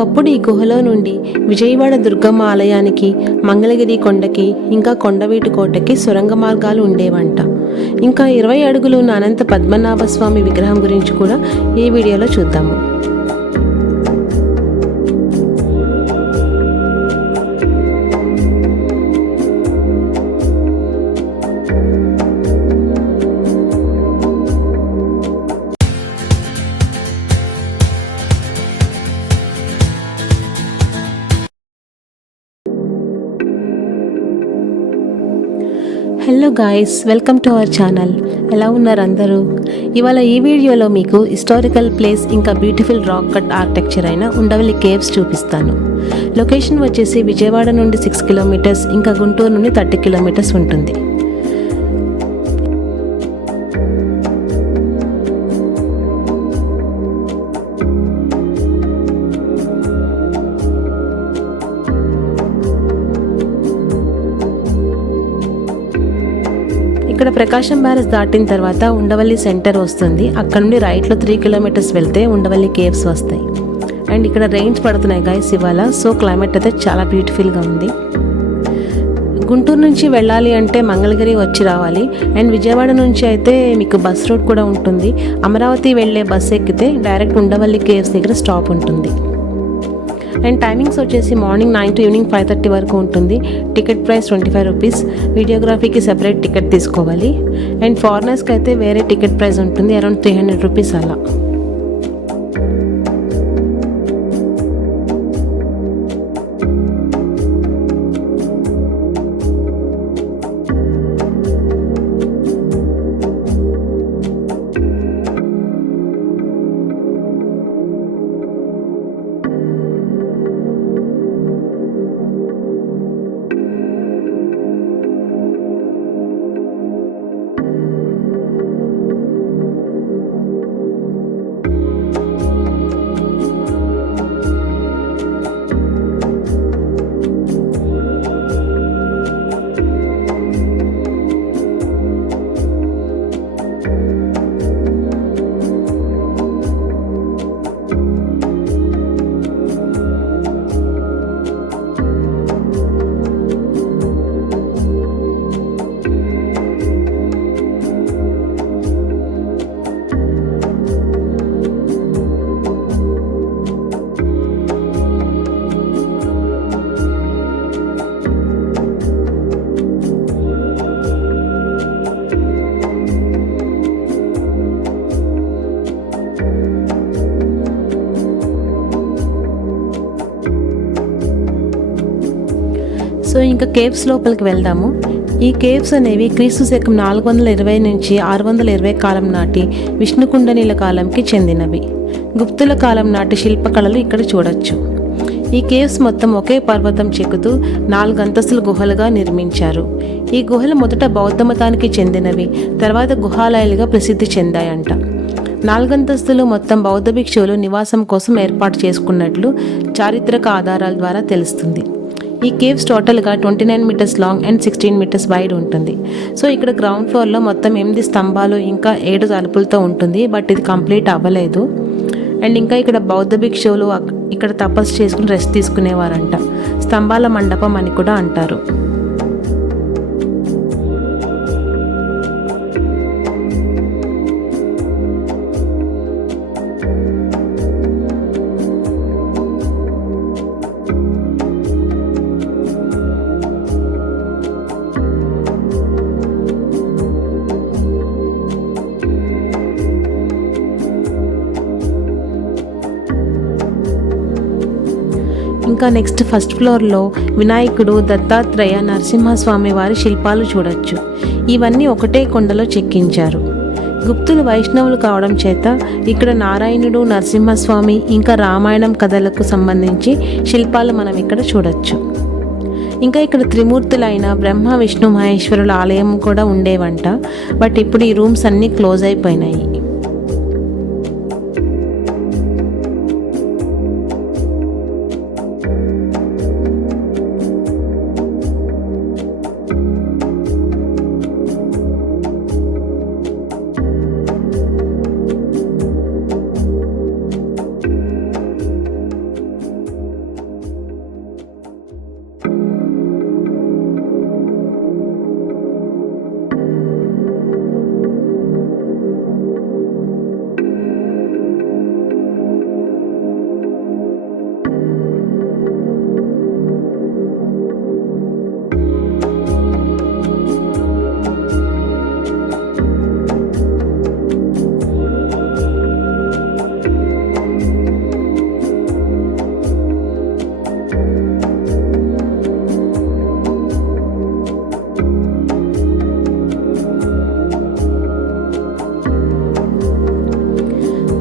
ఒకప్పుడు ఈ గుహలో నుండి విజయవాడ దుర్గమ్మ ఆలయానికి, మంగళగిరి కొండకి, ఇంకా కొండవీటి కోటకి సొరంగ మార్గాలు ఉండేవంట. ఇంకా 20 అడుగులు ఉన్న అనంత పద్మనాభ స్వామి విగ్రహం గురించి కూడా ఈ వీడియోలో చూద్దాము. Hello guys, welcome to our channel. ఎలా ఉన్నారు అందరూ? ఇవాళ ఈ వీడియోలో మీకు హిస్టారికల్ ప్లేస్ ఇంకా బ్యూటిఫుల్ రాక్ కట్ ఆర్కిటెక్చర్ అయిన ఉండవల్లి కేవ్స్ చూపిస్తాను. లొకేషన్ వచ్చేసి విజయవాడ నుండి 6 కిలోమీటర్స్, ఇంకా గుంటూరు నుండి 30 కిలోమీటర్స్ ఉంటుంది. ఇక్కడ ప్రకాశం బ్యారేజ్ దాటిన తర్వాత ఉండవల్లి సెంటర్ వస్తుంది. అక్కడ నుండి రైట్లో 3 కిలోమీటర్స్ వెళ్తే ఉండవల్లి కేవ్స్ వస్తాయి. అండ్ ఇక్కడ రెయిన్స్ పడుతున్నాయి గైస్ ఇవాళ. సో క్లైమేట్ అయితే చాలా బ్యూటిఫుల్గా ఉంది. గుంటూరు నుంచి వెళ్ళాలి అంటే మంగళగిరి వచ్చి రావాలి. అండ్ విజయవాడ నుంచి అయితే మీకు బస్ రూట్ కూడా ఉంటుంది. అమరావతి వెళ్ళే బస్ ఎక్కితే డైరెక్ట్ ఉండవల్లి కేవ్స్ దగ్గర స్టాప్ ఉంటుంది. అండ్ టైమింగ్స్ వచ్చేసి మార్నింగ్ 9 to ఈవినింగ్ 5:30 వరకు ఉంటుంది. Ticket price 25 rupees. వీడియోగ్రఫీకి సెపరేట్ టికెట్ తీసుకోవాలి. అండ్ ఫారినర్స్కి అయితే వేరే టికెట్ ప్రైస్ ఉంటుంది, అరౌండ్ 300 రూపీస్ అలా. సో ఇంకా కేవ్స్ లోపలికి వెళ్దాము. ఈ కేవ్స్ అనేవి క్రీస్తు శకం 420 నుంచి 620 కాలం నాటి విష్ణుకుండనీల కాలంకి చెందినవి. గుప్తుల కాలం నాటి శిల్పకళలు ఇక్కడ చూడొచ్చు. ఈ కేవ్స్ మొత్తం ఒకే పర్వతం చెక్కుతూ 4 అంతస్తుల గుహలుగా నిర్మించారు. ఈ గుహలు మొదట బౌద్ధ మతానికి చెందినవి, తర్వాత గుహాలయాలుగా ప్రసిద్ధి చెందాయంట. 4 అంతస్తులు మొత్తం బౌద్ధ భిక్షువులు నివాసం కోసం ఏర్పాటు చేసుకున్నట్లు చారిత్రక ఆధారాల ద్వారా తెలుస్తుంది. ఈ కేవ్స్ టోటల్గా 29 metres long and 16 metres wide ఉంటుంది. సో ఇక్కడ గ్రౌండ్ ఫ్లోర్లో మొత్తం 8 స్తంభాలు ఇంకా 7 తలుపులతో ఉంటుంది. బట్ ఇది కంప్లీట్ అవ్వలేదు. అండ్ ఇంకా ఇక్కడ బౌద్ధ భిక్షువులు ఇక్కడ తపస్సు చేసుకుని రెస్ట్ తీసుకునేవారంట. స్తంభాల మండపం అని కూడా అంటారు. ఇంకా నెక్స్ట్ ఫస్ట్ ఫ్లోర్లో వినాయకుడు, దత్తాత్రేయ, నరసింహస్వామి వారి శిల్పాలు చూడొచ్చు. ఇవన్నీ ఒకటే కొండలో చెక్కించారు. గుప్తులు వైష్ణవులు కావడం చేత ఇక్కడ నారాయణుడు, నరసింహస్వామి ఇంకా రామాయణం కథలకు సంబంధించి శిల్పాలు మనం ఇక్కడ చూడొచ్చు. ఇంకా ఇక్కడ త్రిమూర్తులైన బ్రహ్మ, విష్ణు, మహేశ్వరుల ఆలయం కూడా ఉండేవంట. బట్ ఇప్పుడు ఈ రూమ్స్ అన్నీ క్లోజ్ అయిపోయినాయి.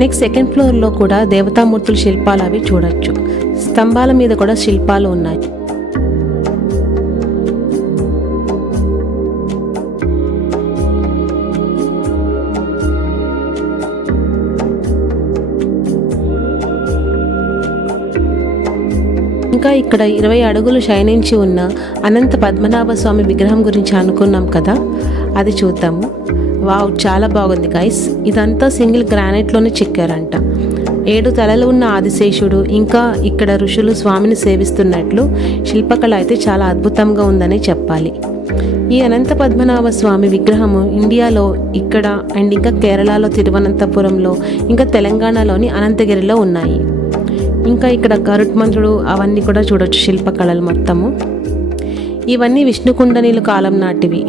నెక్స్ట్ సెకండ్ ఫ్లోర్లో కూడా దేవతామూర్తుల శిల్పాలు అవి చూడొచ్చు. స్తంభాల మీద కూడా శిల్పాలు ఉన్నాయి. ఇంకా ఇక్కడ 20 అడుగులు శయనించి ఉన్న అనంత పద్మనాభ స్వామి విగ్రహం గురించి అనుకున్నాం కదా, అది చూద్దాము. వావ్, చాలా బాగుంది గైస్. ఇదంతా సింగిల్ గ్రానైట్లోనే చెక్కారంట. 7 తలలు ఉన్న ఆదిశేషుడు, ఇంకా ఇక్కడ ఋషులు స్వామిని సేవిస్తున్నట్లు శిల్పకళ అయితే చాలా అద్భుతంగా ఉందని చెప్పాలి. ఈ అనంత పద్మనాభ స్వామి విగ్రహము ఇండియాలో ఇక్కడ అండ్ ఇంకా కేరళలో తిరువనంతపురంలో, ఇంకా తెలంగాణలోని అనంతగిరిలో ఉన్నాయి. ఇంకా ఇక్కడ గరుత్మంతుడు అవన్నీ కూడా చూడొచ్చు శిల్పకళలు మొత్తము. ఇవన్నీ విష్ణుకుండనీలు కాలం నాటివి.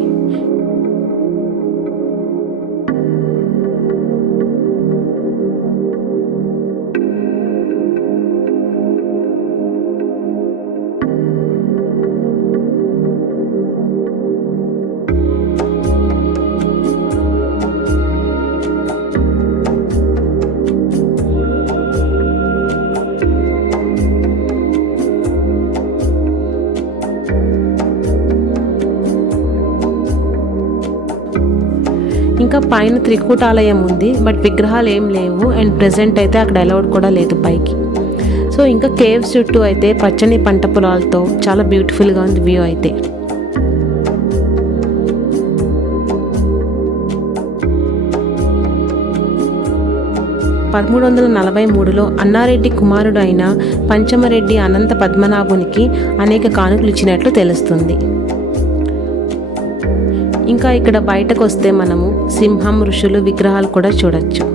ఇంకా పైన త్రికూటాలయం ఉంది, బట్ విగ్రహాలు ఏం లేవు అండ్ ప్రెజెంట్ అయితే అక్కడ అలౌడ్ కూడా లేదు పైకి. సో ఇంకా కేవ్స్ చుట్టూ అయితే పచ్చని పంట పొలాలతో చాలా బ్యూటిఫుల్గా ఉంది వ్యూ అయితే. (1343) అన్నారెడ్డి కుమారుడు అయిన పంచమరెడ్డి అనంత పద్మనాభునికి అనేక కానుకలు ఇచ్చినట్లు తెలుస్తుంది. ఇంకా ఇక్కడ బయటకు వస్తే మనము సింహం, ఋషులు విగ్రహాలు కూడా చూడొచ్చు.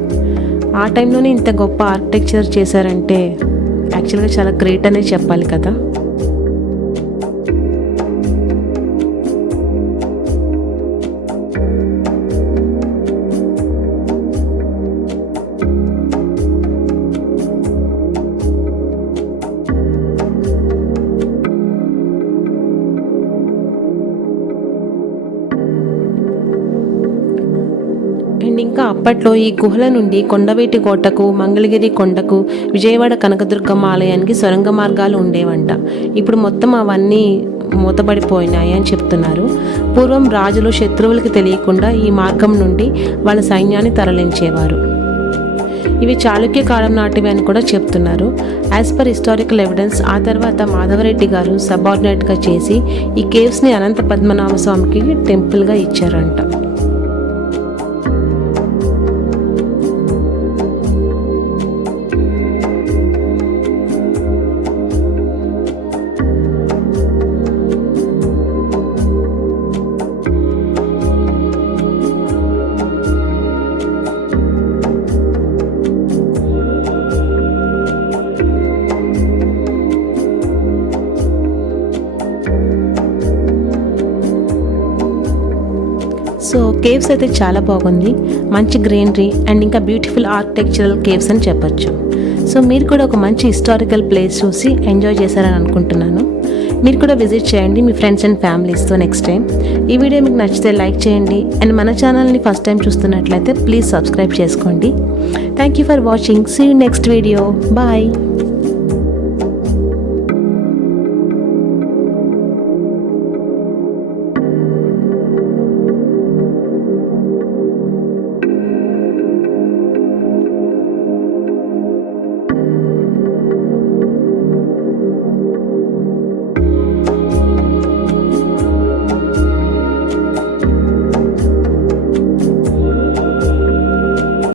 ఆ టైంలోనే ఇంత గొప్ప ఆర్కిటెక్చర్ చేశారంటే యాక్చువల్గా చాలా గ్రేట్ అనే చెప్పాలి కదా. అండ్ ఇంకా అప్పట్లో ఈ గుహల నుండి కొండవీటి కోటకు, మంగళగిరి కొండకు, విజయవాడ కనకదుర్గమ్మ ఆలయానికి సొరంగ మార్గాలు ఉండేవంట. ఇప్పుడు మొత్తం అవన్నీ మూతపడిపోయినాయి అని చెప్తున్నారు. పూర్వం రాజులు శత్రువులకి తెలియకుండా ఈ మార్గం నుండి వాళ్ళ సైన్యాన్ని తరలించేవారు. ఇవి చాళుక్య కాలం నాటివి అని కూడా చెప్తున్నారు. యాజ్ పర్ హిస్టారికల్ ఎవిడెన్స్ ఆ తర్వాత మాధవరెడ్డి గారు సబార్డినేట్గా చేసి ఈ కేవ్స్ని అనంత పద్మనాభ స్వామికి టెంపుల్గా ఇచ్చారంట. సో కేవ్స్ అయితే చాలా బాగుంది, మంచి గ్రీనరీ అండ్ ఇంకా బ్యూటిఫుల్ ఆర్కిటెక్చరల్ కేవ్స్ అని చెప్పొచ్చు. సో మీరు కూడా ఒక మంచి హిస్టారికల్ ప్లేస్ చూసి ఎంజాయ్ చేశారని అనుకుంటున్నాను. మీరు కూడా విజిట్ చేయండి మీ ఫ్రెండ్స్ అండ్ ఫ్యామిలీస్తో నెక్స్ట్ టైం. ఈ వీడియో మీకు నచ్చితే లైక్ చేయండి అండ్ మన ఛానల్ని ఫస్ట్ టైం చూస్తున్నట్లయితే ప్లీజ్ సబ్స్క్రైబ్ చేసుకోండి. Thank you for watching. See you next video. Bye.